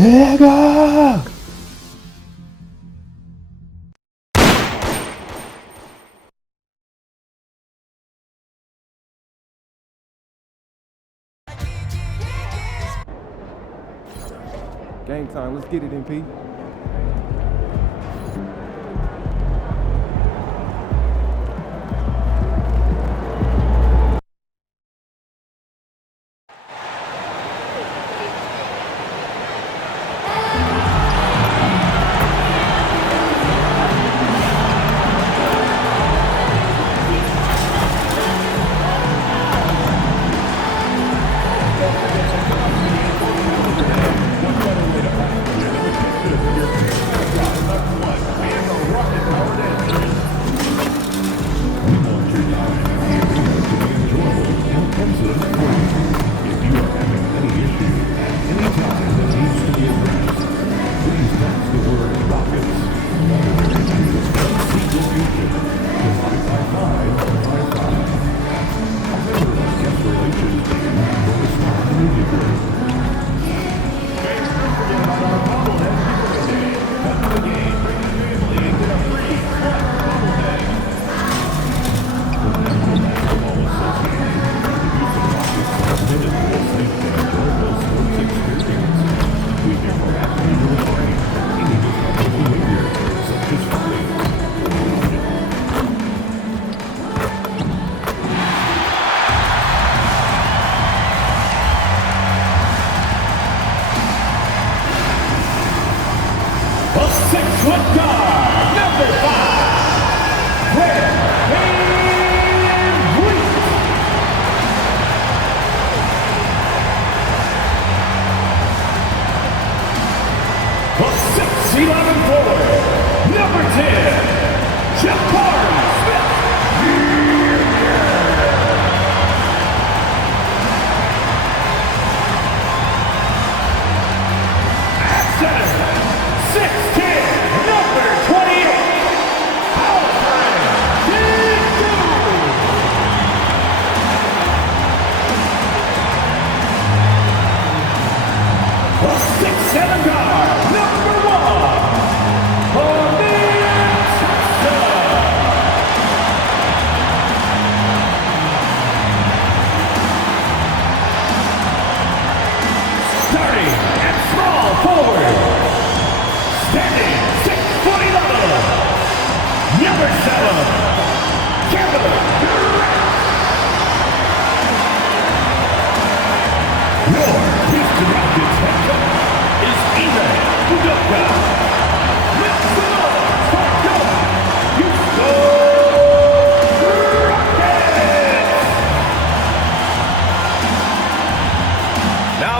내가 Game time, let's get it, MP.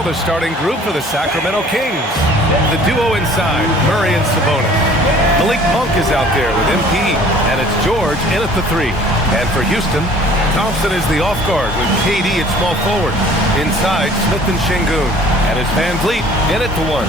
The starting group for the Sacramento Kings. The duo inside, Murray and Sabonis. Malik Monk is out there with MP, and it's George in at the 3. And for Houston, Thompson is the off guard with KD at small forward. Inside, Smith and Şengün, and it's Van Vliet in at the 1.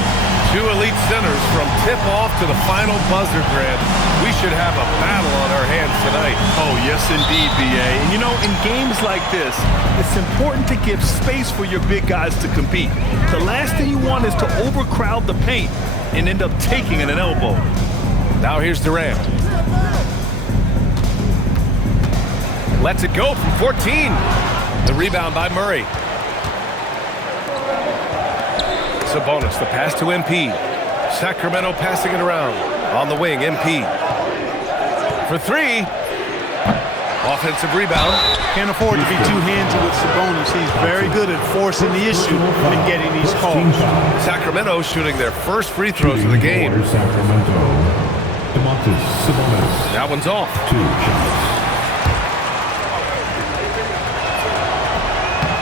Two elite centers from tip-off to the final buzzer, Grant. We should have a battle on our hands tonight. Oh, yes, indeed, B.A. And, you know, in games like this, it's important to give space for your big guys to compete. The last thing you want is to overcrowd the paint and end up taking an elbow. Now here's Durant. Lets it go from 14. The rebound by Murray. Sabonis, the pass to MP. Sacramento passing it around. On the wing, MP. For 3. Offensive rebound. Can't afford to be two-handed with Sabonis. He's very good at forcing the issue and getting these calls. Sacramento shooting their first free throws of the game. That one's off. 2 shots.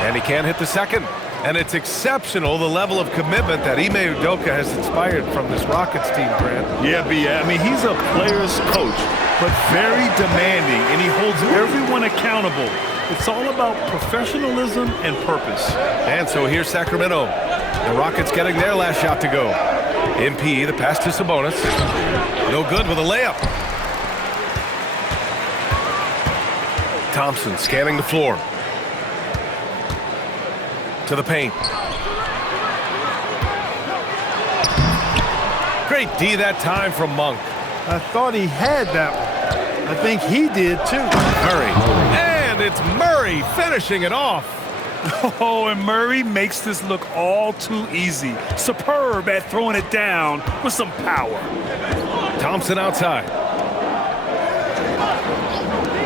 And he can't hit the second. And it's exceptional, the level of commitment that Ime Udoka has inspired from this Rockets team, Grant. Yeah, I mean, he's a player's coach, but very demanding, and he holds everyone accountable. It's all about professionalism and purpose. And so here's Sacramento. The Rockets getting their last shot to go. MP, the pass to Sabonis. No good with a layup. Thompson scanning the floor. To the paint. Great D that time from Monk. I thought he had that one. I think he did too. Murray. And it's Murray finishing it off. Oh, and Murray makes this look all too easy. Superb at throwing it down with some power. Thompson outside.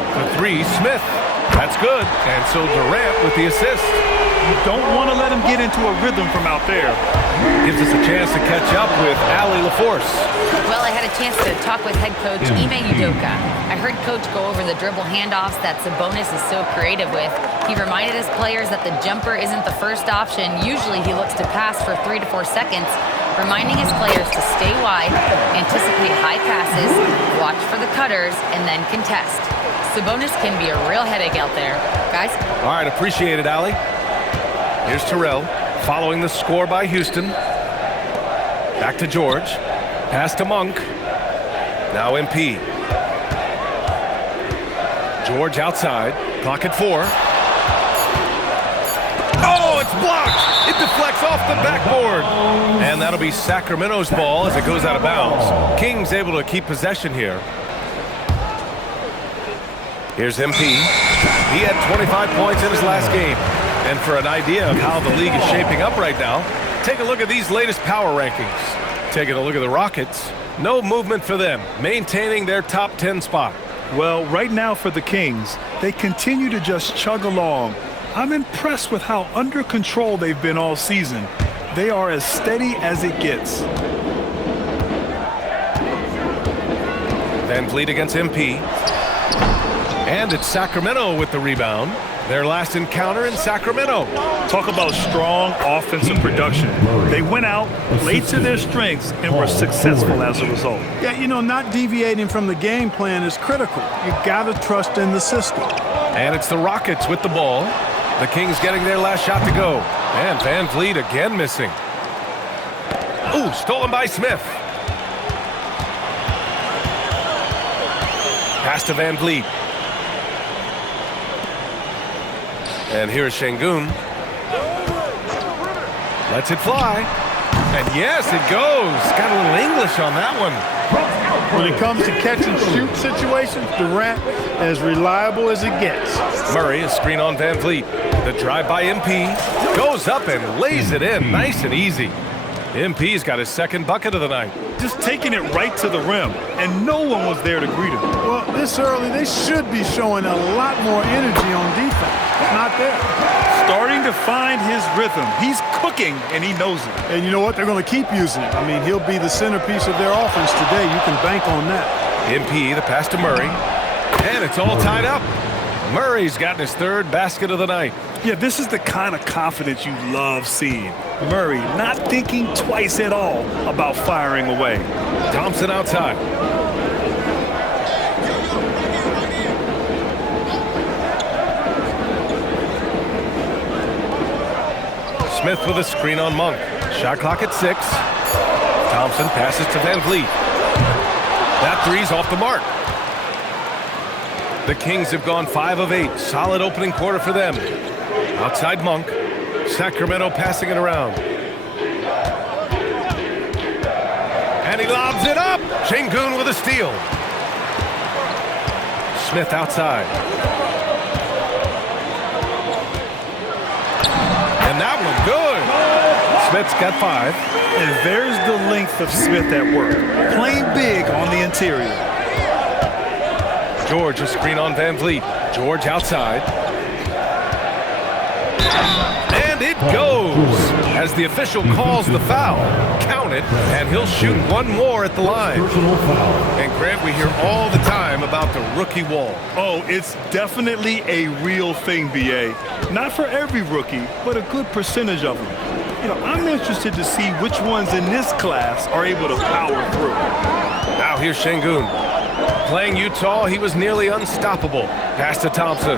The three, Smith. That's good. And so Durant with the assist. You don't want to let him get into a rhythm from out there. Gives us a chance to catch up with Allie LaForce. Well, I had a chance to talk with head coach Ime Udoka. I heard coach go over the dribble handoffs that Sabonis is so creative with. He reminded his players that the jumper isn't the first option. Usually he looks to pass for 3 to 4 seconds, reminding his players to stay wide, anticipate high passes, watch for the cutters, and then contest. Sabonis can be a real headache out there. Guys? All right, appreciate it, Allie. Here's Terrell, following the score by Houston. Back to George. Pass to Monk. Now MP. George outside. Clock at 4. Oh, it's blocked! It deflects off the backboard. And that'll be Sacramento's ball as it goes out of bounds. Kings able to keep possession here. Here's MP. He had 25 points in his last game. And for an idea of how the league is shaping up right now, take a look at these latest power rankings. Taking a look at the Rockets, no movement for them, maintaining their top 10 spot. Well, right now for the Kings, they continue to just chug along. I'm impressed with how under control they've been all season. They are as steady as it gets. Van Vliet against MP. And it's Sacramento with the rebound. Their last encounter in Sacramento. Talk about strong offensive production. They went out, played to their strengths, and were successful as a result. Yeah, you know, not deviating from the game plan is critical. You got to trust in the system. And it's the Rockets with the ball. The Kings getting their last shot to go. And Van Vliet again missing. Ooh, stolen by Smith. Pass to Van Vliet. And here's Şengün. Lets it fly. And yes, it goes. Got a little English on that one. When it comes to catch and shoot situations, Durant as reliable as it gets. Murray, a screen on Van Vliet. The drive by MP. Goes up and lays it in. Nice and easy. MP's got his second bucket of the night. Just taking it right to the rim, and no one was there to greet him. Well, this early, they should be showing a lot more energy on defense. It's not there. Starting to find his rhythm. He's cooking, and he knows it. And you know what? They're going to keep using it. I mean, he'll be the centerpiece of their offense today. You can bank on that. MP, the pass to Murray. And it's all tied up. Murray's gotten his third basket of the night. Yeah, this is the kind of confidence you love seeing. Murray not thinking twice at all about firing away. Thompson outside. Smith with a screen on Monk. Shot clock at 6. Thompson passes to Van Vliet. That three's off the mark. The Kings have gone 5 of 8. Solid opening quarter for them. Outside Monk. Sacramento passing it around. And he lobs it up. Şengün with a steal. Smith outside. And that one good. Smith's got 5. And there's the length of Smith at work. Playing big on the interior. George, a screen on Van Vliet. George outside. And it goes as the official calls the foul. Count it, and he'll shoot one more at the line. And Grant, we hear all the time about the rookie wall. Oh, it's definitely a real thing, B.A. Not for every rookie, but a good percentage of them. You know, I'm interested to see which ones in this class are able to power through. Now here's Şengün. Playing Utah, he was nearly unstoppable. Pass to Thompson.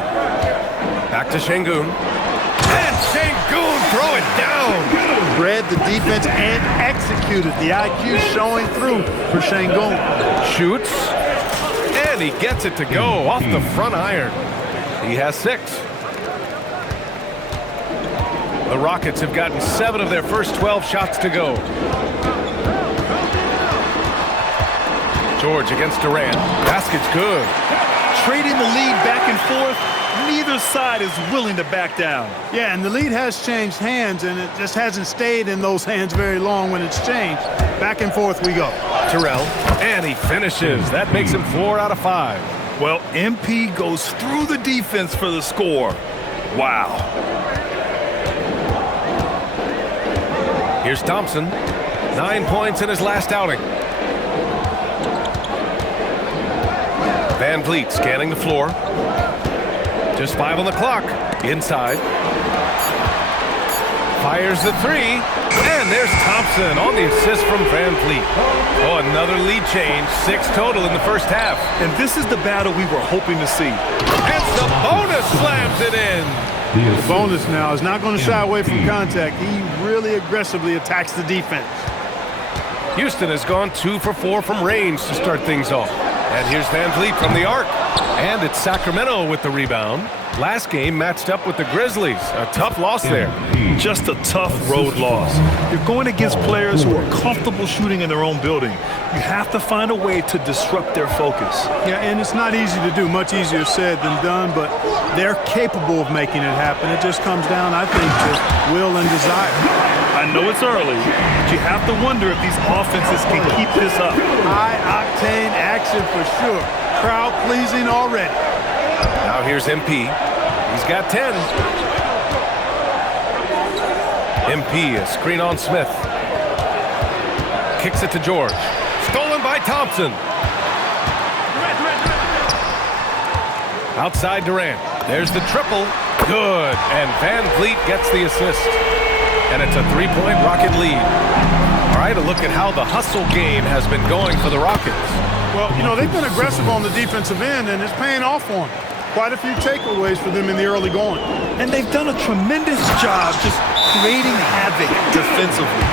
Back to Şengün. And Şengün throw it down. Read the defense and executed. The IQ showing through for Şengün. Shoots. And he gets it to go off the front iron. He has 6. The Rockets have gotten 7 of their first 12 shots to go. George against Durant. Basket's good. Trading the lead back and forth, neither side is willing to back down. Yeah, and the lead has changed hands, and it just hasn't stayed in those hands very long when it's changed. Back and forth we go. Terrell, and he finishes. That makes him 4 out of 5. Well, MP goes through the defense for the score. Wow. Here's Thompson. 9 points in his last outing. Van Vliet scanning the floor. Just 5 on the clock. Inside. Fires the 3. And there's Thompson on the assist from Van Vliet. Oh, another lead change. 6 total in the first half. And this is the battle we were hoping to see. And Sabonis slams it in. Sabonis now is not going to shy away from contact. He really aggressively attacks the defense. Houston has gone 2 for 4 from range to start things off. And here's Van Vliet from the arc. And it's Sacramento with the rebound. Last game matched up with the Grizzlies. A tough loss there. Just a tough road loss. You're going against players who are comfortable shooting in their own building. You have to find a way to disrupt their focus. Yeah, and it's not easy to do. Much easier said than done, but they're capable of making it happen. It just comes down, I think, to will and desire. I know it's early, but you have to wonder if these offenses can keep this up. High-octane action for sure. Crowd-pleasing already. Now here's MP. He's got 10. MP, a screen on Smith. Kicks it to George. Stolen by Thompson. Outside Durant. There's the triple. Good. And Van Vliet gets the assist. And it's a 3-point Rocket lead. All right, a look at how the hustle game has been going for the Rockets. Well, you know, they've been aggressive on the defensive end, and it's paying off for them. Quite a few takeaways for them in the early going. And they've done a tremendous job just creating havoc defensively.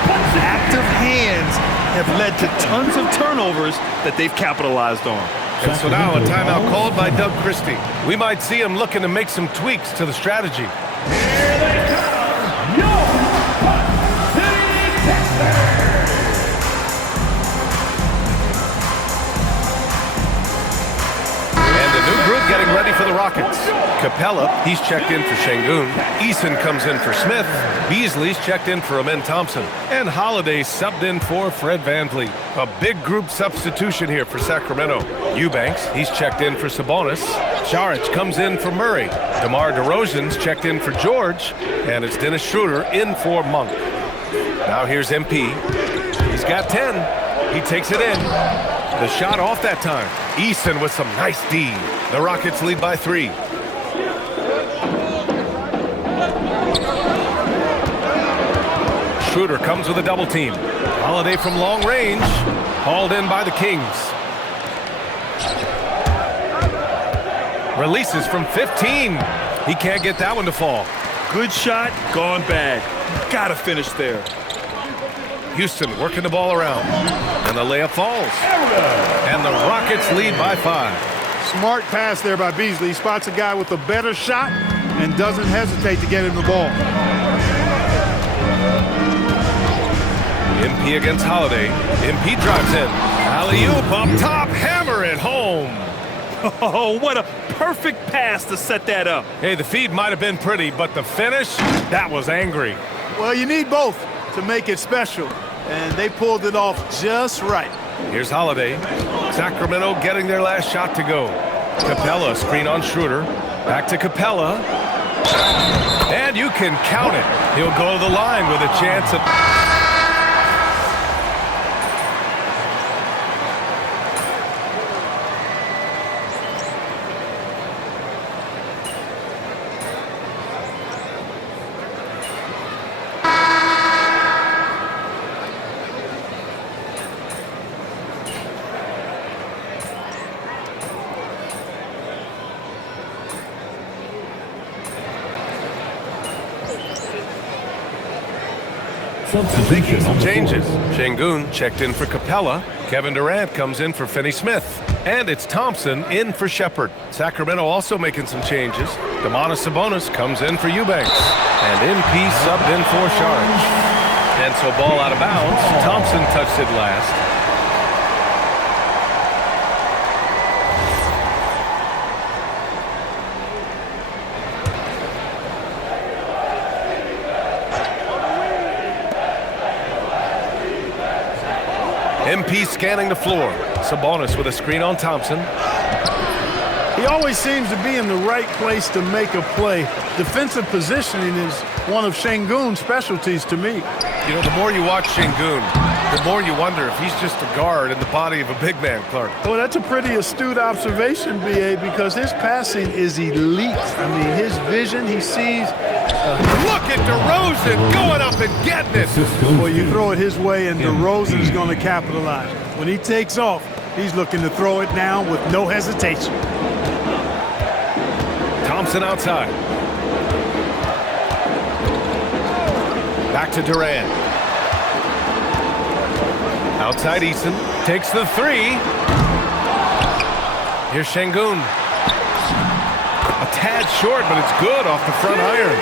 Active hands have led to tons of turnovers that they've capitalized on. And so now a timeout called by Doug Christie. We might see him looking to make some tweaks to the strategy. Here they come, your City Texans. And the new group getting ready for the Rockets. Capella, he's checked in for Şengün. Eason comes in for Smith. Beasley's checked in for Amen Thompson. And Holiday subbed in for Fred VanVleet. A big group substitution here for Sacramento. Eubanks, he's checked in for Sabonis. Saric comes in for Murray. DeMar DeRozan's checked in for George. And it's Dennis Schroeder in for Monk. Now here's MP. He's got 10. He takes it in. The shot off that time. Eason with some nice D. The Rockets lead by 3. Schroeder comes with a double team. Holiday from long range. Hauled in by the Kings. Releases from 15. He can't get that one to fall. Good shot, gone bad. Gotta finish there. Houston working the ball around. And the layup falls. And the Rockets lead by 5. Smart pass there by Beasley. He spots a guy with a better shot and doesn't hesitate to get him the ball. MP against Holiday. MP drives in. Alley-oop up top. Hammer it home. Oh, what a perfect pass to set that up. Hey, the feed might have been pretty, but the finish, that was angry. Well, you need both to make it special, and they pulled it off just right. Here's Holiday. Sacramento getting their last shot to go. Capella, screen on Schroeder. Back to Capella. And you can count it. He'll go to the line with a chance of... Making some changes. Şengün checked in for Capella. Kevin Durant comes in for Finney-Smith. And it's Thompson in for Shepard. Sacramento also making some changes. Domantas Sabonis comes in for Eubanks. And MP subbed in for Saric. And so ball out of bounds. Thompson touched it last. MP scanning the floor. Sabonis with a screen on Thompson. He always seems to be in the right place to make a play. Defensive positioning is one of Şengün's specialties to me. You know, the more you watch Şengün, the more you wonder if he's just a guard in the body of a big man, Clark. Well, that's a pretty astute observation, B.A., because his passing is elite. I mean, his vision, he sees... Look at DeRozan going up and getting it. Well, you throw it his way, and DeRozan is going to capitalize. When he takes off, he's looking to throw it down with no hesitation. Thompson outside. Back to Durant. Outside Eason. Takes the three. Here's Şengün. A tad short, but it's good off the front iron.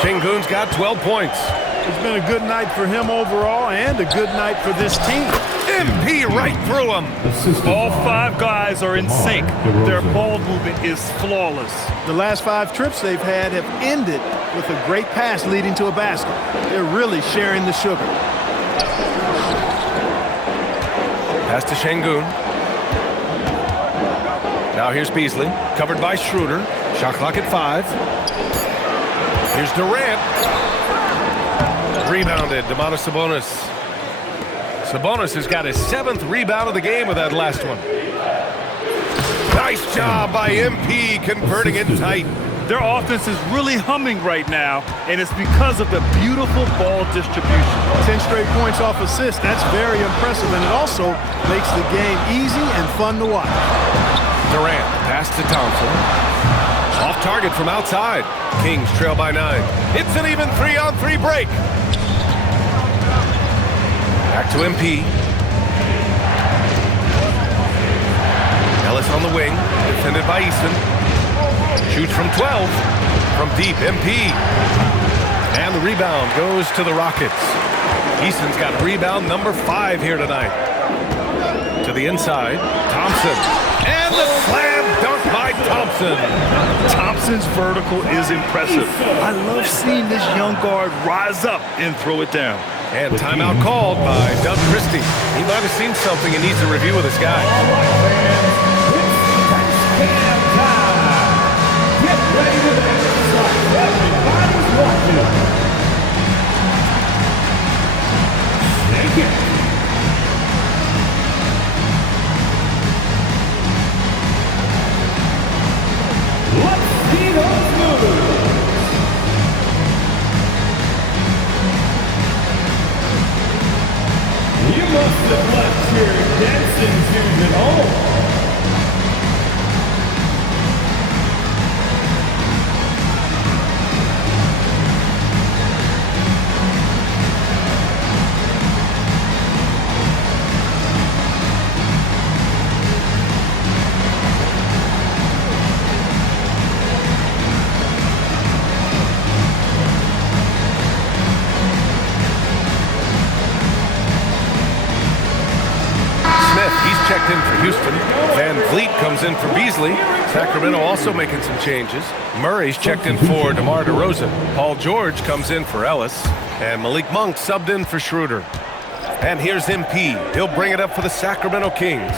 Şengün's got 12 points. It's been a good night for him overall and a good night for this team. MP right through him. All 5 guys are in sync. Their ball movement is flawless. The last 5 trips they've had have ended with a great pass leading to a basket. They're really sharing the sugar. Pass to Şengün. Now here's Beasley, covered by Schroeder. Shot clock at 5. Here's Durant. Rebounded, Domantas Sabonis. Sabonis has got his 7th rebound of the game with that last one. Nice job by MP converting it tight. Their offense is really humming right now, and it's because of the beautiful ball distribution. 10 straight points off assists. That's very impressive, and it also makes the game easy and fun to watch. Durant, pass to Thompson. Off target from outside. Kings trail by 9. It's an even 3-on-3 break. Back to MP. Ellis on the wing, defended by Eason. Shoots from 12. From deep, MP. And the rebound goes to the Rockets. Eason's got rebound number 5 here tonight. To the inside, Thompson. And the slam dunk by Thompson. Thompson's vertical is impressive. I love seeing this young guard rise up and throw it down. And timeout called by Doug Christie. He might have seen something and needs a review with his guy. All right, fans, it's scan time. Get ready to exercise. Everybody's watching. Take it. Let's see those moves. You must have left your dancing shoes at home. Checked in for Houston. Van Vliet comes in for Beasley. Sacramento also making some changes. Murray's checked in for DeMar DeRozan. Paul George comes in for Ellis. And Malik Monk subbed in for Schroeder. And here's MP. He'll bring it up for the Sacramento Kings.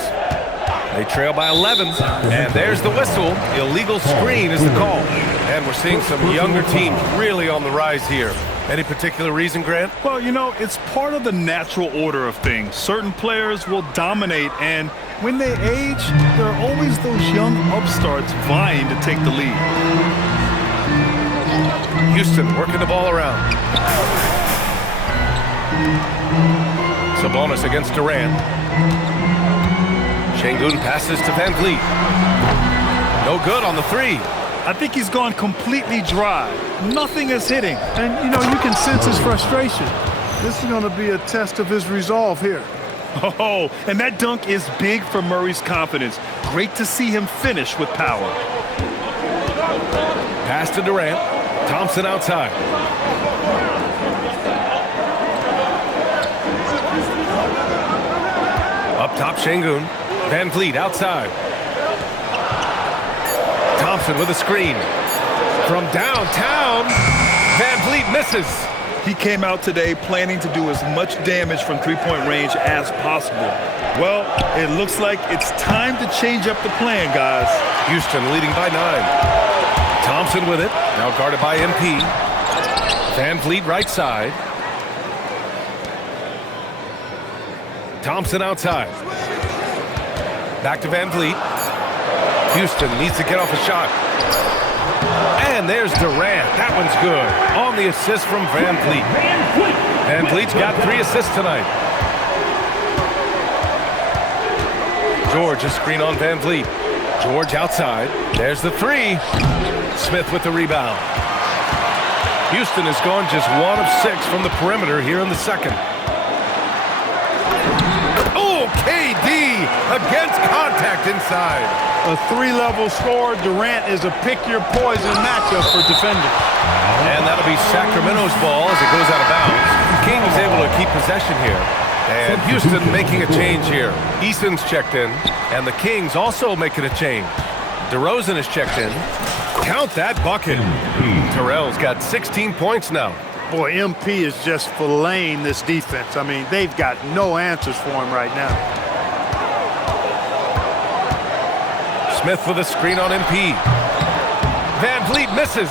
They trail by 11. And there's the whistle. Illegal screen is the call. And we're seeing some younger teams really on the rise here. Any particular reason, Grant? Well, you know, it's part of the natural order of things. Certain players will dominate, and when they age, there are always those young upstarts vying to take the lead. Houston working the ball around. Sabonis against Durant. Şengün passes to Van Vliet. No good on the 3. I think he's gone completely dry. Nothing is hitting. And, you know, you can sense his frustration. This is going to be a test of his resolve here. Oh, and that dunk is big for Murray's confidence. Great to see him finish with power. Pass to Durant. Thompson outside. Up top, Şengün. Van Vliet outside. Thompson with a screen. From downtown, Van Vliet misses. He came out today planning to do as much damage from three-point range as possible. Well, it looks like it's time to change up the plan, guys. Houston leading by 9. Thompson with it, now guarded by MP. Van Vliet right side. Thompson outside. Back to Van Vliet. Houston needs to get off a shot. And there's Durant. That one's good. On the assist from Van Vliet. Van Vliet's got 3 assists tonight. George, a screen on Van Vliet. George outside. There's the 3. Smith with the rebound. Houston has gone just 1 of 6 from the perimeter here in the second. Oh, KD against contact inside. A 3-level scorer. Durant is a pick-your-poison matchup for defenders. And that'll be Sacramento's ball as it goes out of bounds. Kings able to keep possession here. And Houston making a change here. Eason's checked in, and the Kings also making a change. DeRozan is checked in. Count that bucket. Terrell's got 16 points now. Boy, MP is just filleting this defense. I mean, they've got no answers for him right now. Smith with a screen on MP. Van Vliet misses.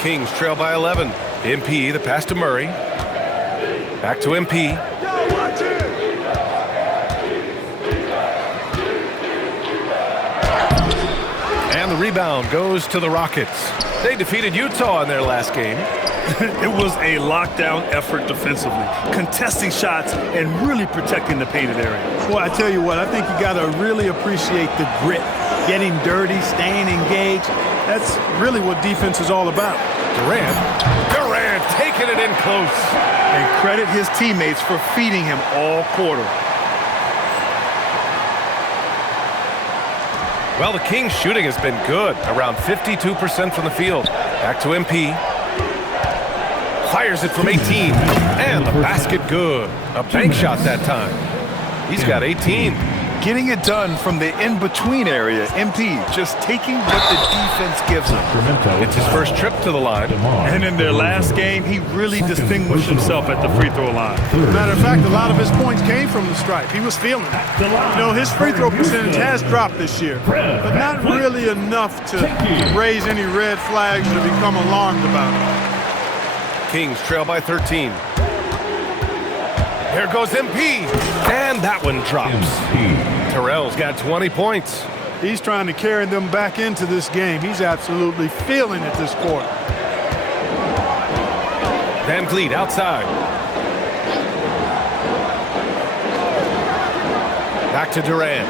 Kings trail by 11. MP, the pass to Murray. Back to MP. And the rebound goes to the Rockets. They defeated Utah in their last game. It was a lockdown effort defensively, contesting shots and really protecting the painted area. Well, I tell you what, I think you got to really appreciate the grit, getting dirty, staying engaged. That's really what defense is all about. Durant taking it in close. And credit his teammates for feeding him all quarter. Well, the Kings' shooting has been good, around 52% from the field. Back to MP. Fires it from 18, and the basket good. A bank shot that time. He's got 18. Getting it done from the in-between area, MP just taking what the defense gives him. It's his first trip to the line. And in their last game, he really distinguished himself at the free throw line. Matter of fact, a lot of his points came from the stripe. He was feeling it. You know, his free throw percentage has dropped this year, but not really enough to raise any red flags or to become alarmed about it. Kings trail by 13. Here goes MP, and that one drops. Terrell's got 20 points. He's trying to carry them back into this game. He's absolutely feeling it this quarter. Van Vliet outside. Back to Durant.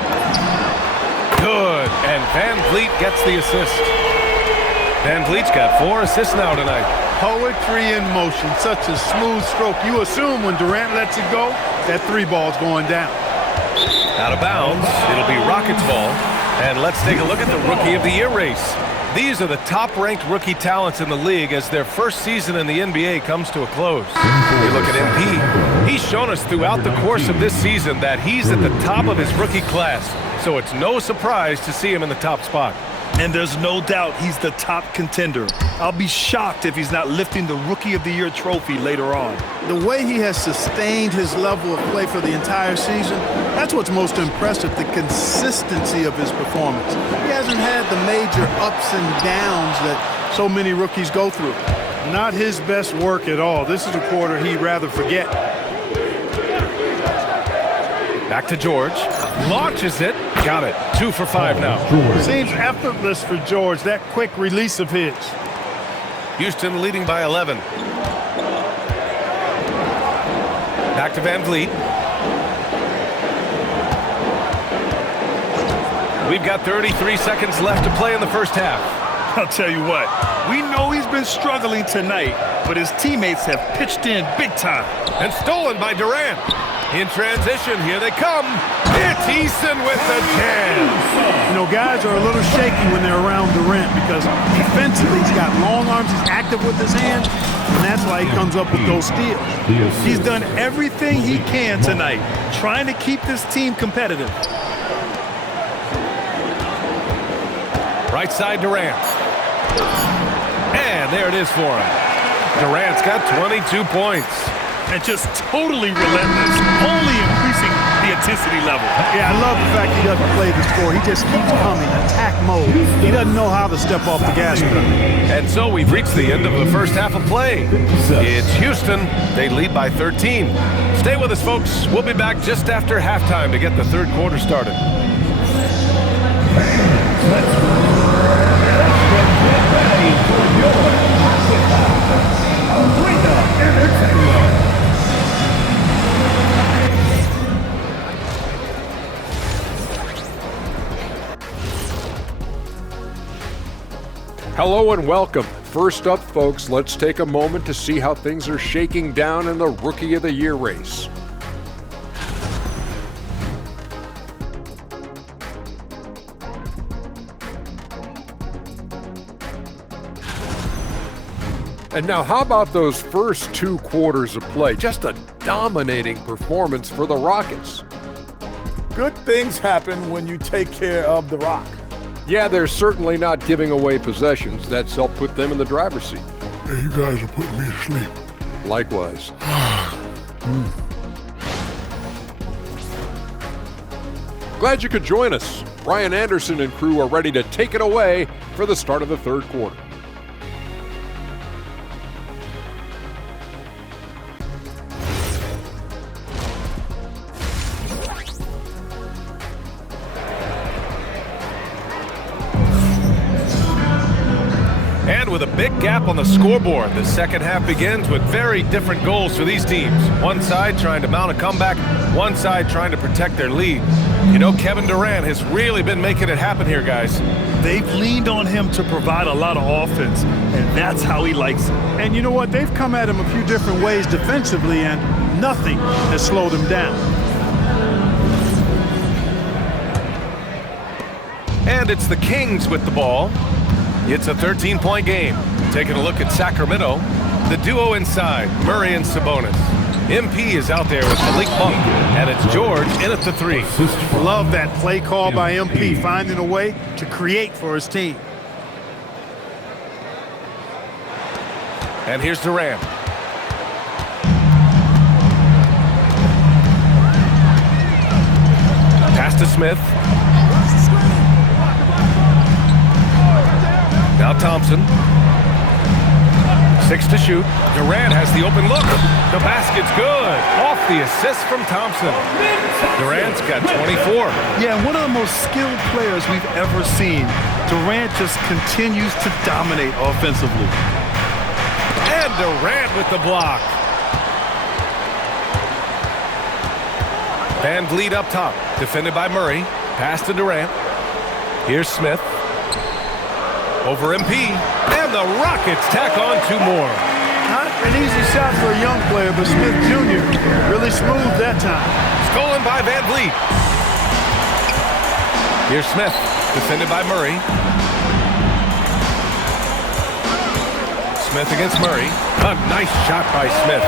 Good, and Van Vliet gets the assist. Van Vliet's got 4 assists now tonight. Poetry in motion, such a smooth stroke. You assume when Durant lets it go, that 3 ball's going down. Out of bounds, it'll be Rockets ball. And let's take a look at the Rookie of the Year race. These are the top-ranked rookie talents in the league as their first season in the NBA comes to a close. We look at MP. He's shown us throughout the course of this season that he's at the top of his rookie class. So it's no surprise to see him in the top spot. And there's no doubt he's the top contender. I'll be shocked if he's not lifting the Rookie of the Year trophy later on. The way he has sustained his level of play for the entire season, that's what's most impressive, the consistency of his performance. He hasn't had the major ups and downs that so many rookies go through. Not his best work at all. This is a quarter he'd rather forget. Back to George. Launches it. Got it. 2 for 5 now. Seems effortless for George, that quick release of his. Houston leading by 11. Back to Van Vliet. We've got 33 seconds left to play in the first half. I'll tell you what, we know he's been struggling tonight, but his teammates have pitched in big time. And stolen by Durant. In transition, here they come. It's Eason with the jam. You know, guys are a little shaky when they're around Durant because defensively he's got long arms, he's active with his hands, and that's why he comes up with those steals. He's done everything he can tonight, trying to keep this team competitive. Right side Durant. And there it is for him. Durant's got 22 points. And just totally relentless, only increasing the intensity level. Yeah, I love the fact he doesn't play the score. He just keeps coming, attack mode. He doesn't know how to step off the gas pedal. And so we've reached the end of the first half of play. It's Houston. They lead by 13. Stay with us, folks. We'll be back just after halftime to get the third quarter started. Let's get ready for your Arena Entertainment. Hello and welcome. First up, folks, let's take a moment to see how things are shaking down in the Rookie of the Year race. And now, how about those first 2 quarters of play? Just a dominating performance for the Rockets. Good things happen when you take care of the rock. Yeah, they're certainly not giving away possessions. That's helped put them in the driver's seat. Hey, you guys are putting me to sleep. Likewise. Glad you could join us. Brian Anderson and crew are ready to take it away for the start of the third quarter. And with a big gap on the scoreboard, the second half begins with very different goals for these teams. One side trying to mount a comeback, one side trying to protect their lead. You know, Kevin Durant has really been making it happen here, guys. They've leaned on him to provide a lot of offense, and that's how he likes it. And you know what? They've come at him a few different ways defensively, and nothing has slowed him down. And it's the Kings with the ball. It's a 13-point game. Taking a look at Sacramento, the duo inside, Murray and Sabonis. MP is out there with Malik Monk, and it's George in at the 3. Love that play call by MP, finding a way to create for his team. And here's Durant. Pass to Smith. Now Thompson. 6 to shoot. Durant has the open look. The basket's good. Off the assist from Thompson. Durant's got 24. Yeah, one of the most skilled players we've ever seen. Durant just continues to dominate offensively. And Durant with the block. Van Vliet up top. Defended by Murray. Pass to Durant. Here's Smith. Over MP. And the Rockets tack on 2 more. Not an easy shot for a young player, but Smith Jr. really smooth that time. Stolen by Van Vliet. Here's Smith. Defended by Murray. Smith against Murray. A nice shot by Smith.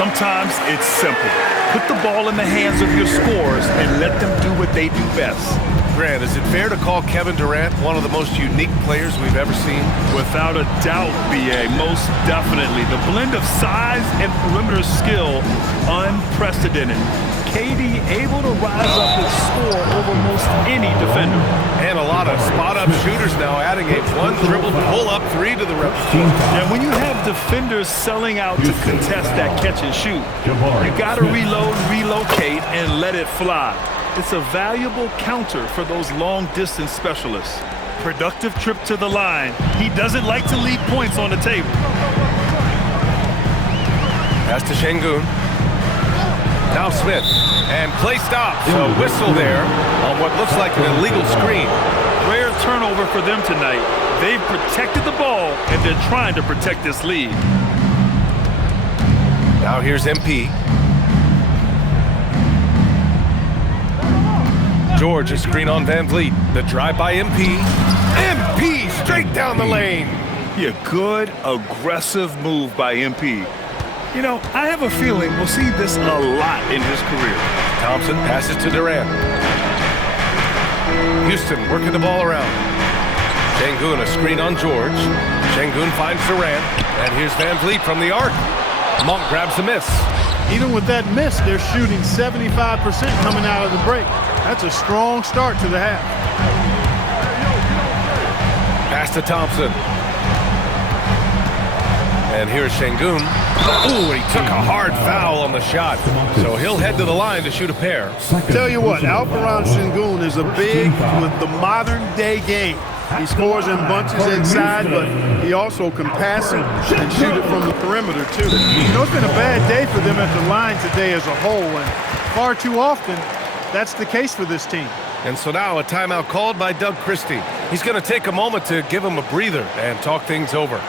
Sometimes it's simple. Put the ball in the hands of your scorers and let them do what they do best. Grant, is it fair to call Kevin Durant one of the most unique players we've ever seen? Without a doubt, BA, most definitely. The blend of size and perimeter skill, unprecedented. KD able to rise up and score over most any defender. And a lot of spot-up shooters now, adding a one-dribble pull-up 3 to the repertoire. And when you have defenders selling out to contest that catch and shoot, you got to reload, relocate, and let it fly. It's a valuable counter for those long-distance specialists. Productive trip to the line. He doesn't like to leave points on the table. Pass to Şengün. Now Smith. And play stops. A whistle there on what looks like an illegal screen. Rare turnover for them tonight. They've protected the ball, and they're trying to protect this lead. Now here's MP. George, a screen on Van Vliet. The drive by MP. MP straight down the lane. Yeah, good, aggressive move by MP. You know, I have a feeling we'll see this a lot in his career. Thompson passes to Durant. Houston working the ball around. Şengün, a screen on George. Şengün finds Durant. And here's Van Vliet from the arc. Monk grabs the miss. Even with that miss, they're shooting 75% coming out of the break. That's a strong start to the half. Pass to Thompson. And here's Şengün. Ooh, he took a hard foul on the shot. So he'll head to the line to shoot a pair. Tell you what, Alperen Şengün is a big with the modern-day game. He scores in bunches inside, but he also can pass it and shoot it from the perimeter, too. You know, it's been a bad day for them at the line today as a whole, and far too often, that's the case for this team. And so now a timeout called by Doug Christie. He's going to take a moment to give him a breather and talk things over.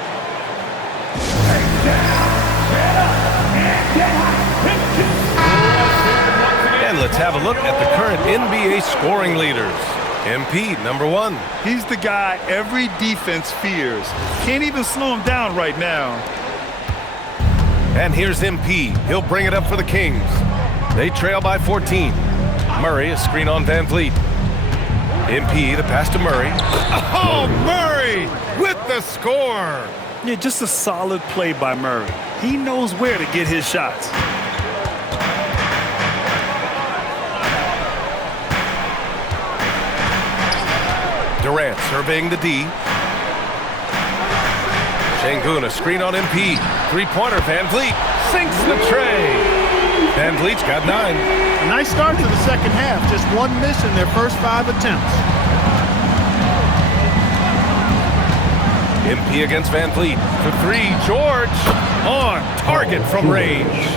And let's have a look at the current NBA scoring leaders. MP, number 1. He's the guy every defense fears. Can't even slow him down right now. And here's MP. He'll bring it up for the Kings. They trail by 14. Murray, a screen on Van Vliet. MP, the pass to Murray. Oh, Murray with the score. Yeah, just a solid play by Murray. He knows where to get his shots. Durant surveying the D. Şengün, a screen on MP. Three-pointer, Van Vliet sinks the tray. Van Vliet's got 9. A nice start to the second half. Just one miss in their first 5 attempts. MP against Van Vliet for 3. George on target from range.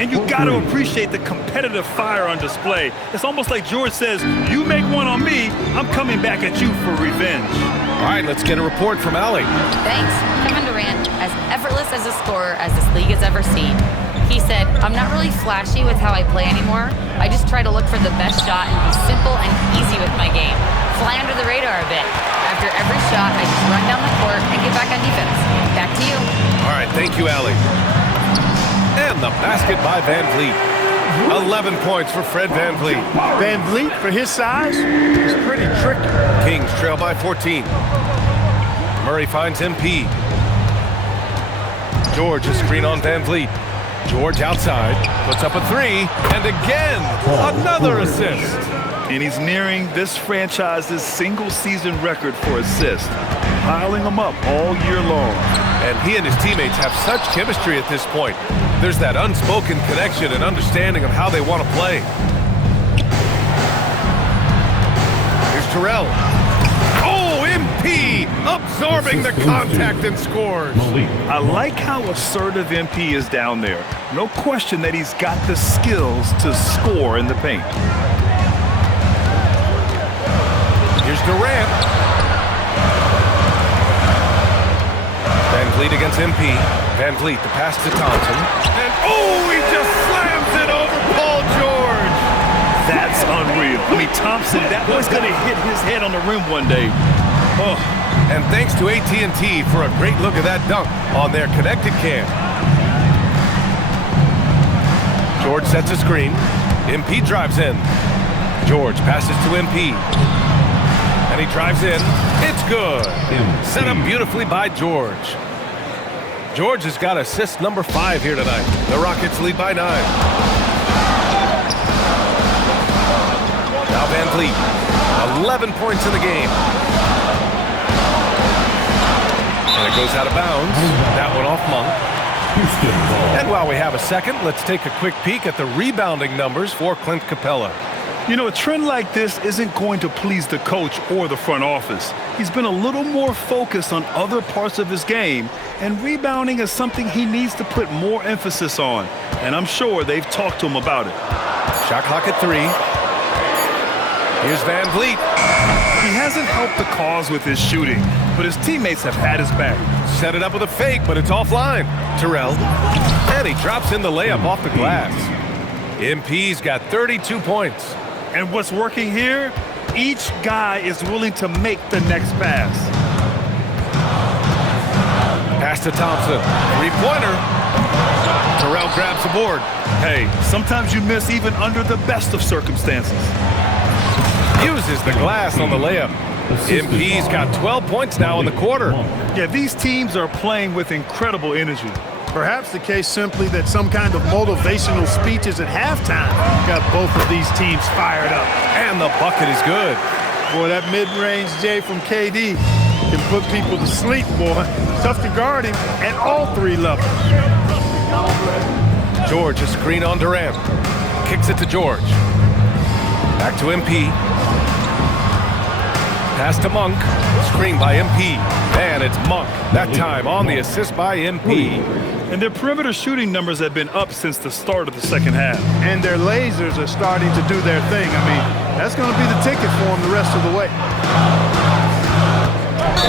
And you got to appreciate the competitive fire on display. It's almost like George says, you make one on me, I'm coming back at you for revenge. All right, let's get a report from Allie. Thanks. Kevin Durant, as effortless as a scorer as this league has ever seen. He said, I'm not really flashy with how I play anymore. I just try to look for the best shot and be simple and easy with my game. Fly under the radar a bit. After every shot, I just run down the court and get back on defense. Back to you. All right, thank you, Allie. And the basket by Van Vliet. 11 points for Fred Van Vliet. Van Vliet, for his size, is pretty tricky. Kings trail by 14. Murray finds MP. George, a screen on Van Vliet. George outside, puts up a 3, and again, another assist. And he's nearing this franchise's single-season record for assists, piling them up all year long. And he and his teammates have such chemistry at this point. There's that unspoken connection and understanding of how they want to play. Here's Terrell. Oh, MP absorbing the contact and scores. I like how assertive MP is down there. No question that he's got the skills to score in the paint. Here's Durant. Van Vliet against MP. Van Vliet, the pass to Thompson. And oh, he just slams it over Paul George. That's unreal. I mean, Thompson, that boy's going to hit his head on the rim one day. Oh, and thanks to AT&T for a great look at that dunk on their connected cam. George sets a screen. MP drives in. George passes to MP. And he drives in. It's good. Set up beautifully by George. George has got assist number 5 here tonight. The Rockets lead by 9. Now Van Vliet, 11 points in the game. And it goes out of bounds. That one off Monk. And while we have a second, let's take a quick peek at the rebounding numbers for Clint Capella. You know, a trend like this isn't going to please the coach or the front office. He's been a little more focused on other parts of his game, and rebounding is something he needs to put more emphasis on. And I'm sure they've talked to him about it. Shot clock at 3. Here's Van Vliet. He hasn't helped the cause with his shooting, but his teammates have had his back. Set it up with a fake, but it's offline. Terrell. And he drops in the layup off the glass. MP's got 32 points. And what's working here? Each guy is willing to make the next pass. Pass to Thompson. 3-pointer. Terrell grabs the board. Hey, sometimes you miss even under the best of circumstances. Uses the glass on the layup. MP's got 12 points now in the quarter. Yeah, these teams are playing with incredible energy. Perhaps the case simply that some kind of motivational speeches at halftime got both of these teams fired up. And the bucket is good. Boy, that mid-range J from KD can put people to sleep, boy. Tough to guard him at all three levels. George, a screen on Durant. Kicks it to George. Back to MP. Pass to Monk. Screen by MP. And it's Monk. That time on the assist by MP. And their perimeter shooting numbers have been up since the start of the second half. And their lasers are starting to do their thing. I mean, that's going to be the ticket for them the rest of the way.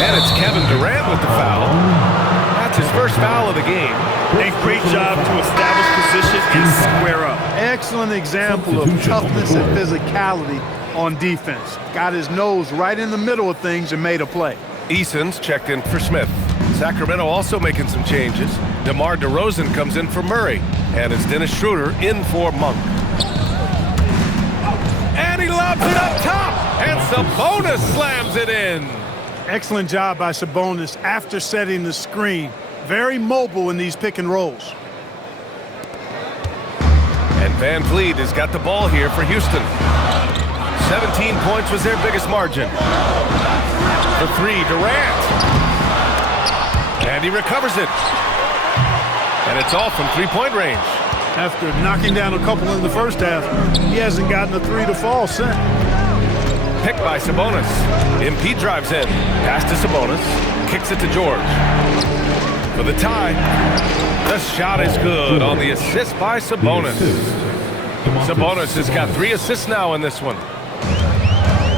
And it's Kevin Durant with the foul. That's his first foul of the game. A great job to establish position and square up. Excellent example of toughness and physicality on defense. Got his nose right in the middle of things and made a play. Eason's checked in for Smith. Sacramento also making some changes. DeMar DeRozan comes in for Murray. And it's Dennis Schroeder in for Monk. And he lobs it up top. And Sabonis slams it in. Excellent job by Sabonis after setting the screen. Very mobile in these pick and rolls. And Van Vliet has got the ball here for Houston. 17 points was their biggest margin. For three, Durant. And he recovers it. And it's all from three-point range. After knocking down a couple in the first half, he hasn't gotten a three to fall since. Picked by Sabonis. MP drives in. Pass to Sabonis. Kicks it to George. For the tie. The shot is good on the assist by Sabonis. Sabonis has got 3 assists now in this one.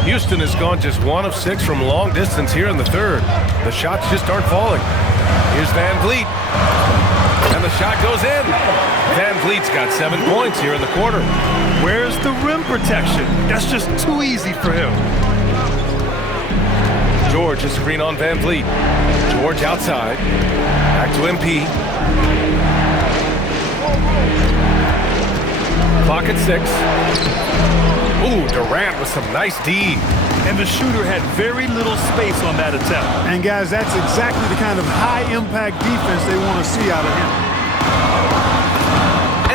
Houston has gone just 1 of 6 from long distance here in the third. The shots just aren't falling. Here's Van Vliet. And the shot goes in. Van Vliet's got 7 points here in the quarter. Where's the rim protection? That's just too easy for him. George, a screen on Van Vliet. George outside. Back to MP. Clock at 6. Ooh, Durant with some nice D. And the shooter had very little space on that attempt. And guys, that's exactly the kind of high-impact defense they want to see out of him.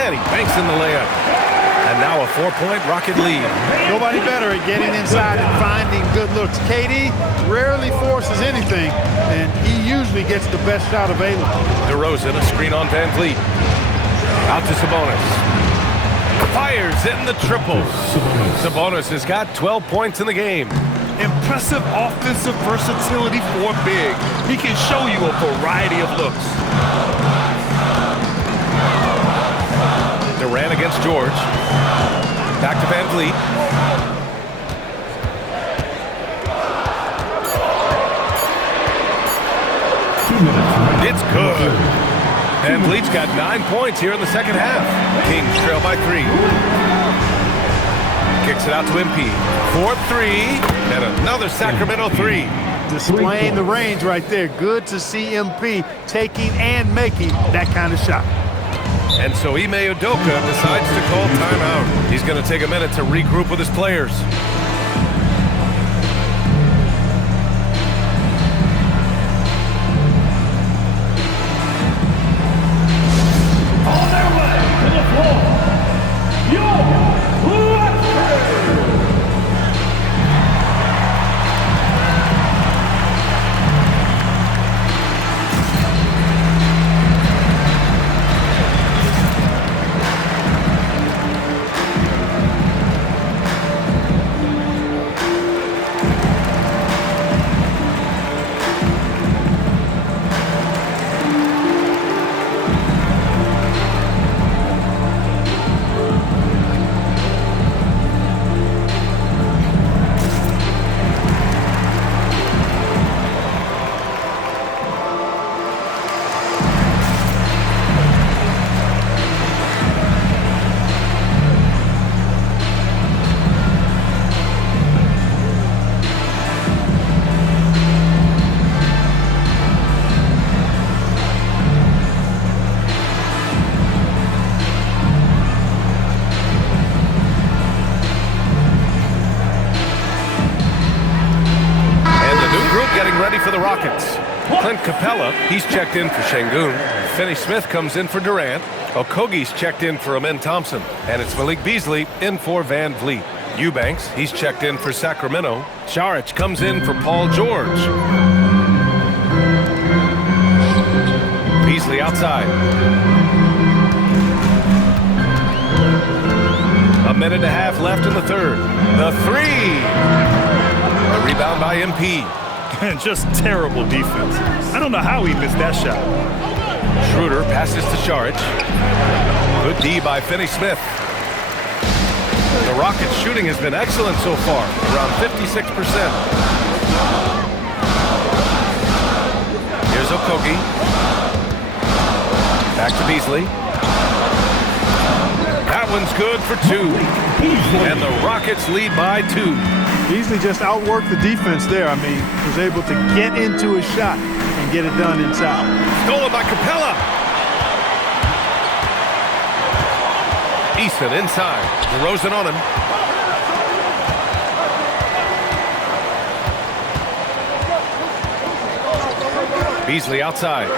And he banks in the layup. And now a 4-point Rocket lead. Nobody better at getting inside and finding good looks. KD rarely forces anything, and he usually gets the best shot available. DeRozan, a screen on Van Vliet. Out to Sabonis. Fires in the triple. Sabonis has got 12 points in the game. Impressive offensive versatility for big. He can show you a variety of looks. Durant against George. Back to Van Vliet. It's good. Van Vliet's got 9 points here in the second half. Kings trail by 3. Kicks it out to MP. 4-3, and another Sacramento 3. Displaying the range right there. Good to see MP taking and making that kind of shot. And so Ime Udoka decides to call timeout. He's going to take a minute to regroup with his players. On their way to the floor, your Lakers. the Rockets. Clint Capella, he's checked in for Şengün. Finney Smith comes in for Durant. Okogie's checked in for Amen Thompson. And it's Malik Beasley in for Van Vliet. Eubanks, he's checked in for Sacramento. Saric comes in for Paul George. Beasley outside. A minute and a half left in the third. The three. The rebound by MP. Just terrible defense. I don't know how he missed that shot. Schroeder passes to Saric. Good D by Finney Smith. The Rockets' shooting has been excellent so far, around 56%. Here's Okogie. Back to Beasley. That one's good for two. And the Rockets lead by 2. Beasley just outworked the defense there. I mean, was able to get into his shot and get it done inside. Stolen by Capella. Eason inside. DeRozan on him. Beasley outside.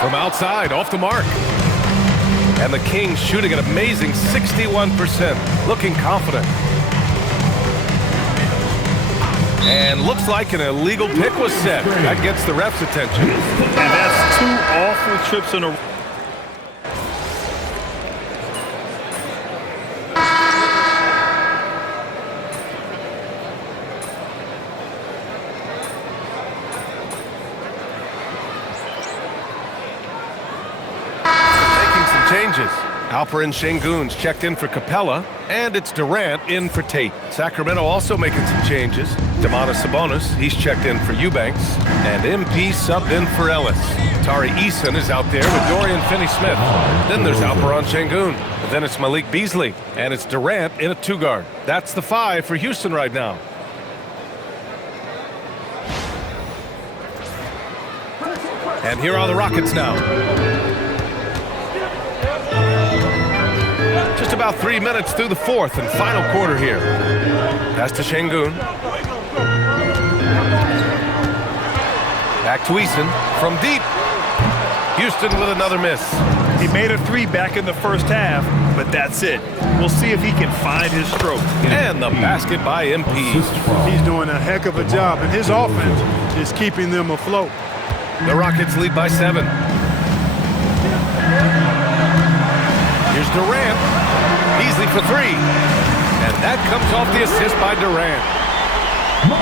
From outside, off the mark. And the Kings shooting an amazing 61%. Looking confident. And looks like an illegal pick was set. That gets the ref's attention. And that's 2 awful trips in a row. Changes. Alperen Şengün's checked in for Capella, and it's Durant in for Tate. Sacramento also making some changes. Domantas Sabonis, he's checked in for Eubanks, and MP subbed in for Ellis. Tari Eason is out there with Dorian Finney-Smith. Then there's Alperen Şengün. Then it's Malik Beasley, and it's Durant in a 2-guard. That's the 5 for Houston right now. And here are the Rockets now. Just about 3 minutes through the fourth and final quarter here. Pass to Şengün. Back to Eason from deep. Houston with another miss. He made a 3 back in the first half, but that's it. We'll see if he can find his stroke. And the basket by MP. He's doing a heck of a job, and his offense is keeping them afloat. The Rockets lead by 7. Here's Durant. Beasley for 3. And that comes off the assist by Durant.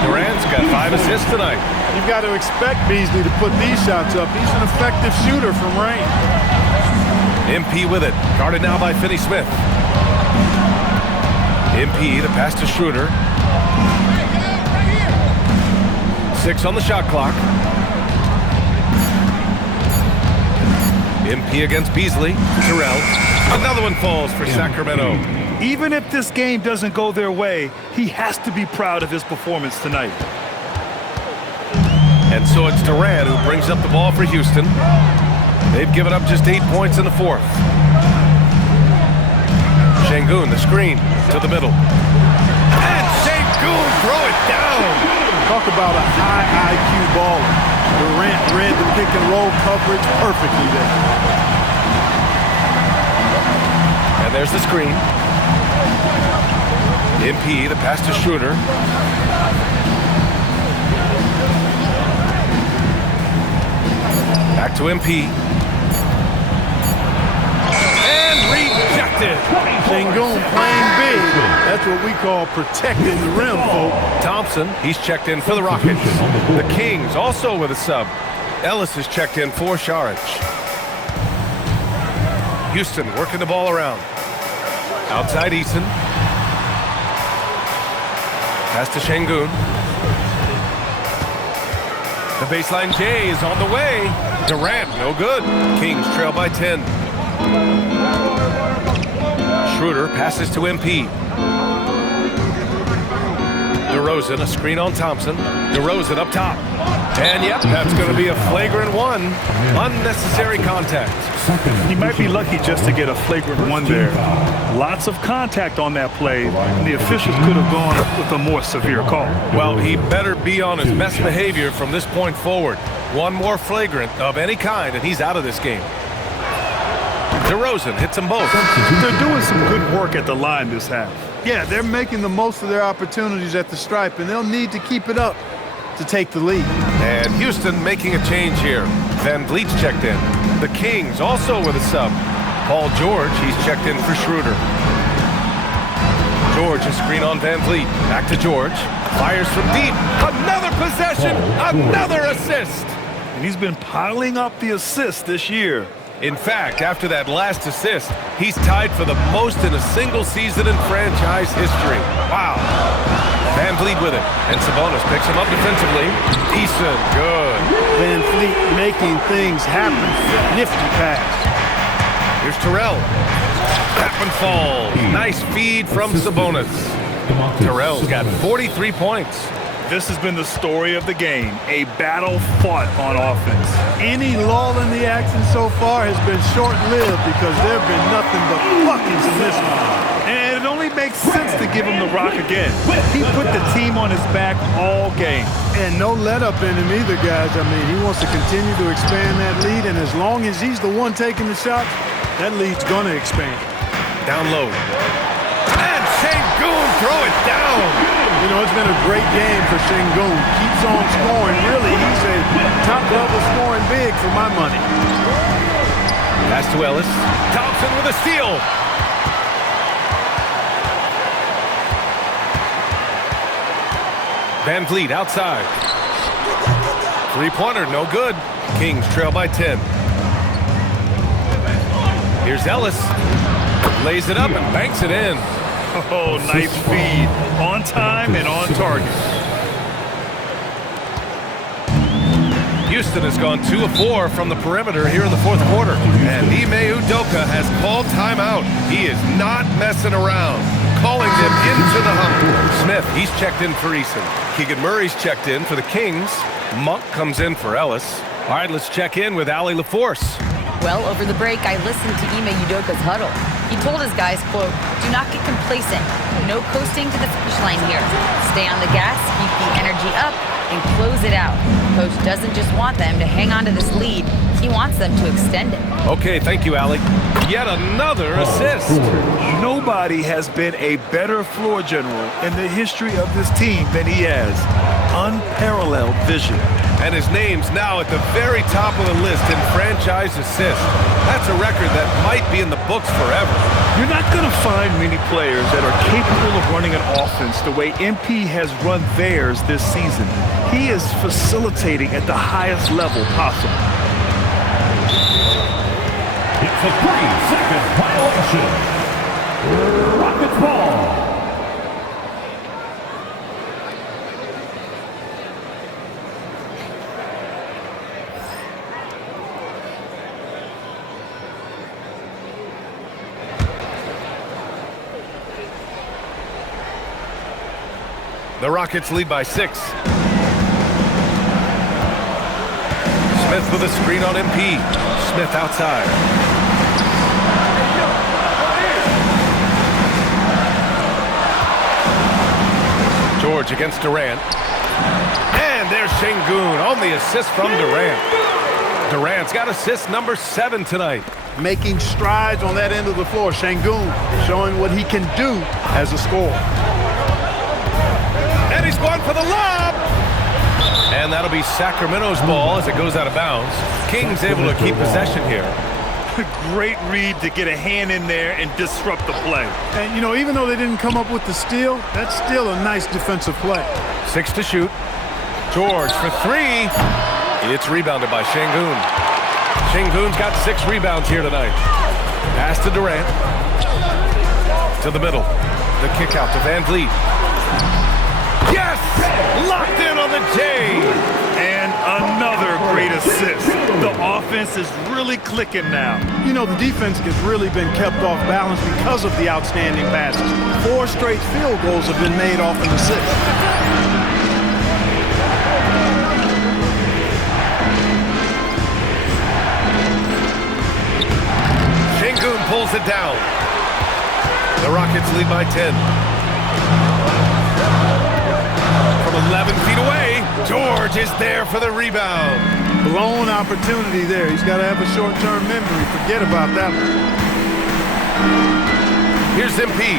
Durant's got 5 assists tonight. You've got to expect Beasley to put these shots up. He's an effective shooter from range. MP with it. Guarded now by Finney-Smith. MP, the pass to Schroeder. 6 on the shot clock. MP against Beasley. Terrell. Another one falls for Sacramento. Even if this game doesn't go their way, he has to be proud of his performance tonight. And so it's Durant who brings up the ball for Houston. They've given up just 8 points in the fourth. Şengün, the screen to the middle. And Şengün throw it down. Talk about a high IQ baller. Durant read the pick and roll coverage perfectly there. And there's the screen. MP, the pass to Schroeder. Back to MP. And rejected. Şengün playing big. That's what we call protecting the rim, folks. Thompson, he's checked in for the Rockets. The Kings also with a sub. Ellis is checked in for Saric. Houston working the ball around. Outside Eason. Pass to Şengün. The baseline J is on the way. Durant, no good. Kings trail by 10. Schroeder passes to MP. DeRozan, a screen on Thompson. DeRozan up top. And yep, that's going to be a flagrant one. Unnecessary contact. He might be lucky just to get a flagrant one there. Lots of contact on that play, and the officials could have gone with a more severe call. Well, he better be on his best behavior from this point forward. One more flagrant of any kind, and he's out of this game. DeRozan hits them both. They're doing some good work at the line this half. Yeah, they're making the most of their opportunities at the stripe, and they'll need to keep it up to take the lead. And Houston making a change here. Van Vliet's checked in. The Kings also with a sub. Paul George, he's checked in for Schroeder. George, a screen on Van Vliet. Back to George. Fires from deep. Another possession. Another assist. And he's been piling up the assists this year. In fact, after that last assist, he's tied for the most in a single season in franchise history. Wow. Van Vliet with it. And Sabonis picks him up defensively. Decent. Good. Van Vliet making things happen. Nifty pass. Here's Terrell. Tap and fall. Nice feed from Sabonis. Terrell's got 43 points. This has been the story of the game, a battle fought on offense. Any lull in the action so far has been short-lived because there have been nothing but buckets in this one. And it only makes sense to give him the rock again. He put the team on his back all game. And no let-up in him either, guys. I mean, he wants to continue to expand that lead, and as long as he's the one taking the shots, that lead's going to expand. Down low. And Sengun throw it down. You know, it's been a great game for Sengun. Keeps on scoring. Really, he's a top-level scoring big for my money. Pass to Ellis. Thompson with a steal. Van Vliet outside. Three-pointer, no good. Kings trail by 10. Here's Ellis. Lays it up and banks it in. Oh, nice feed. On time and on target. Houston has gone 2 of 4 from the perimeter here in the fourth quarter. And Ime Udoka has called timeout. He is not messing around. Calling them into the hunt. Smith, he's checked in for Eason. Keegan Murray's checked in for the Kings. Monk comes in for Ellis. All right, let's check in with Allie LaForce. Well, over the break, I listened to Ime Udoka's huddle. He told his guys, quote, "Do not get complacent. No coasting to the finish line here. Stay on the gas, keep the energy up, and close it out." Coach doesn't just want them to hang on to this lead. He wants them to extend it. Okay, thank you, Allie. Yet another assist. Nobody has been a better floor general in the history of this team than he has. Unparalleled vision. And his name's now at the very top of the list in franchise assists. That's a record that might be in the books forever. You're not going to find many players that are capable of running an offense the way MP has run theirs this season. He is facilitating at the highest level possible. It's a 3-second violation. Rockets ball. The Rockets lead by 6. Smith with a screen on MP. Smith outside. George against Durant. And there's Sengun on the assist from Durant. Durant's got assist number 7 tonight. Making strides on that end of the floor. Sengun showing what he can do as a scorer. And he's going for the lob. And that'll be Sacramento's ball as it goes out of bounds. Kings able to keep possession here. Great read to get a hand in there and disrupt the play. And, you know, even though they didn't come up with the steal, that's still a nice defensive play. 6 to shoot. George for 3. It's rebounded by Sengun. Sengun's got 6 rebounds here tonight. Pass to Durant. To the middle. The kick out to Van Vliet. Yes! Locked in on the J! And another great assist. The offense is really clicking now. You know, the defense has really been kept off balance because of the outstanding passes. 4 straight field goals have been made off an assist. pulls it down. The Rockets lead by 10. From 11 feet away, George is there for the rebound. Blown opportunity there. He's got to have a short-term memory. Forget about that one. Here's MP.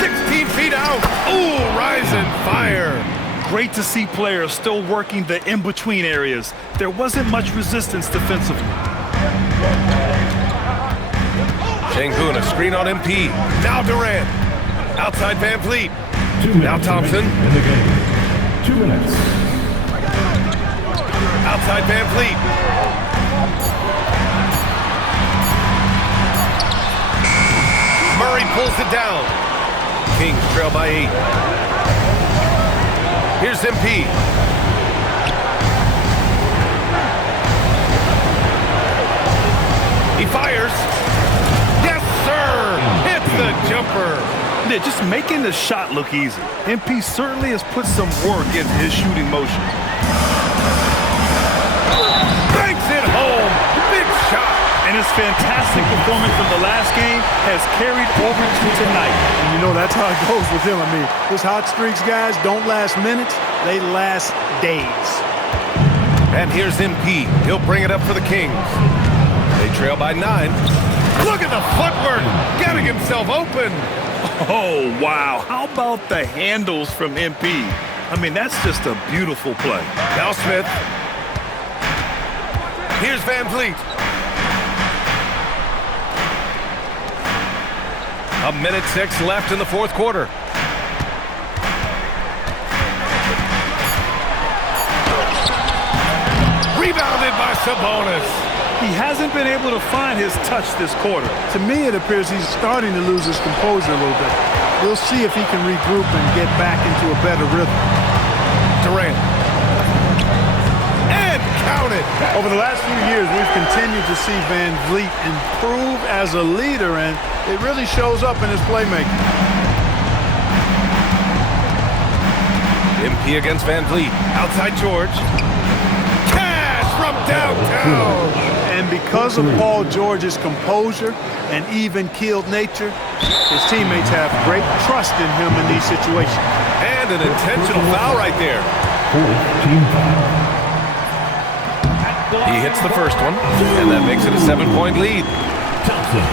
16 feet out. Ooh, rise and fire. Great to see players still working the in-between areas. There wasn't much resistance defensively. Sengun, a screen on MP. Now Durant. Outside Van Vliet. Now Thompson. In the game. 2 minutes. Outside Van Vliet. Murray pulls it down. Kings trail by 8. Here's MP. He fires. Yes, sir! Hits the jumper. Yeah, just making the shot look easy. MP certainly has put some work into his shooting motion. Banks it home. Big shot. And his fantastic performance from the last game has carried over to tonight. And you know, that's how it goes with him. I mean, his hot streaks, guys, don't last minutes. They last days. And here's MP. He'll bring it up for the Kings. They trail by 9. Look at the footwork. Getting himself open. Oh, wow. How about the handles from MP? I mean, that's just a beautiful play. Now Smith. Here's Van Vliet. 1:06 left in the fourth quarter. Rebounded by Sabonis. He hasn't been able to find his touch this quarter. To me, it appears he's starting to lose his composure a little bit. We'll see if he can regroup and get back into a better rhythm. Durant. And count it. Over the last few years, we've continued to see Van Vliet improve as a leader, and it really shows up in his playmaking. MP against Van Vliet. Outside George. Cash from downtown. And because of Paul George's composure and even-keeled nature, his teammates have great trust in him in these situations. And an intentional foul right there. Team foul. He hits the first one, and that makes it a 7-point lead. Thompson.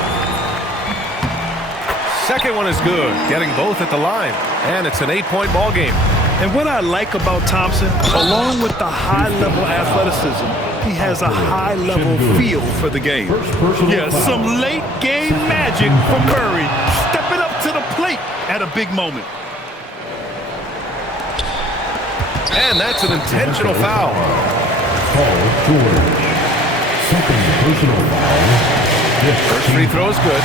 Second one is good, getting both at the line, and it's an 8-point ball game. And what I like about Thompson, along with the high-level athleticism, he has a high-level feel for the game. Yeah, some late-game magic from Murray, stepping up to the plate at a big moment. And that's an intentional foul. Paul George. Second personal foul. First free throw is good,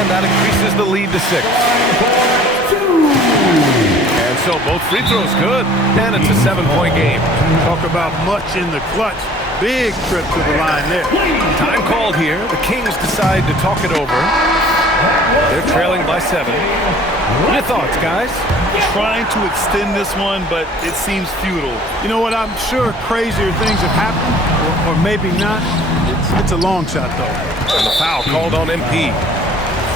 and that increases the lead to 6. And so both free throws good, and it's a 7-point game. Talk about much in the clutch. Big trip to the line there. Time called here. The Kings decide to talk it over. They're trailing by 7. Your thoughts, guys? Trying to extend this one, but it seems futile. You know what? I'm sure crazier things have happened, or maybe not. It's a long shot, though. And the foul called on MP.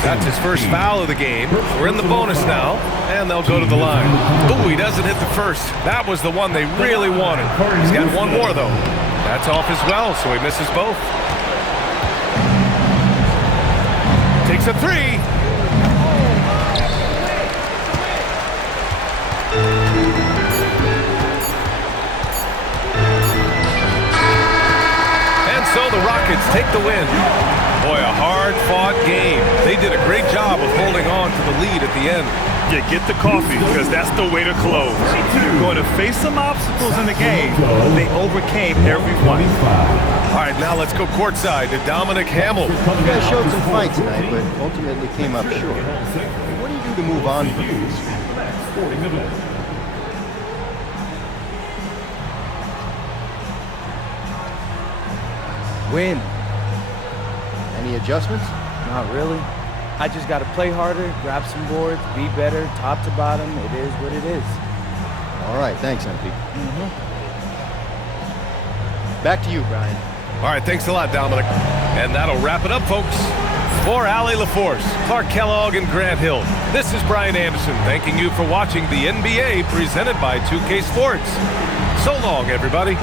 That's his first foul of the game. We're in the bonus now, and they'll go to the line. Ooh, he doesn't hit the first. That was the one they really wanted. He's got one more, though. That's off as well, so he misses both. Takes a 3. And so the Rockets take the win. Boy, a hard-fought game. They did a great job of holding on to the lead at the end. Yeah, get the coffee, because that's the way to close. You're going to face some obstacles in the game, but they overcame every one. All right, now let's go courtside to Dominic Hamill. You guys showed some fight tonight, but ultimately came up short. What do you do to move on from this? 40 minutes. Win. Any adjustments? Not really. I just got to play harder, grab some boards, be better, top to bottom. It is what it is. All right, thanks, MP. Back to you, Brian. All right, thanks a lot, Dominic. And that'll wrap it up, folks. For Allie LaForce, Clark Kellogg, and Grant Hill, this is Brian Anderson thanking you for watching the NBA presented by 2K Sports. So long, everybody.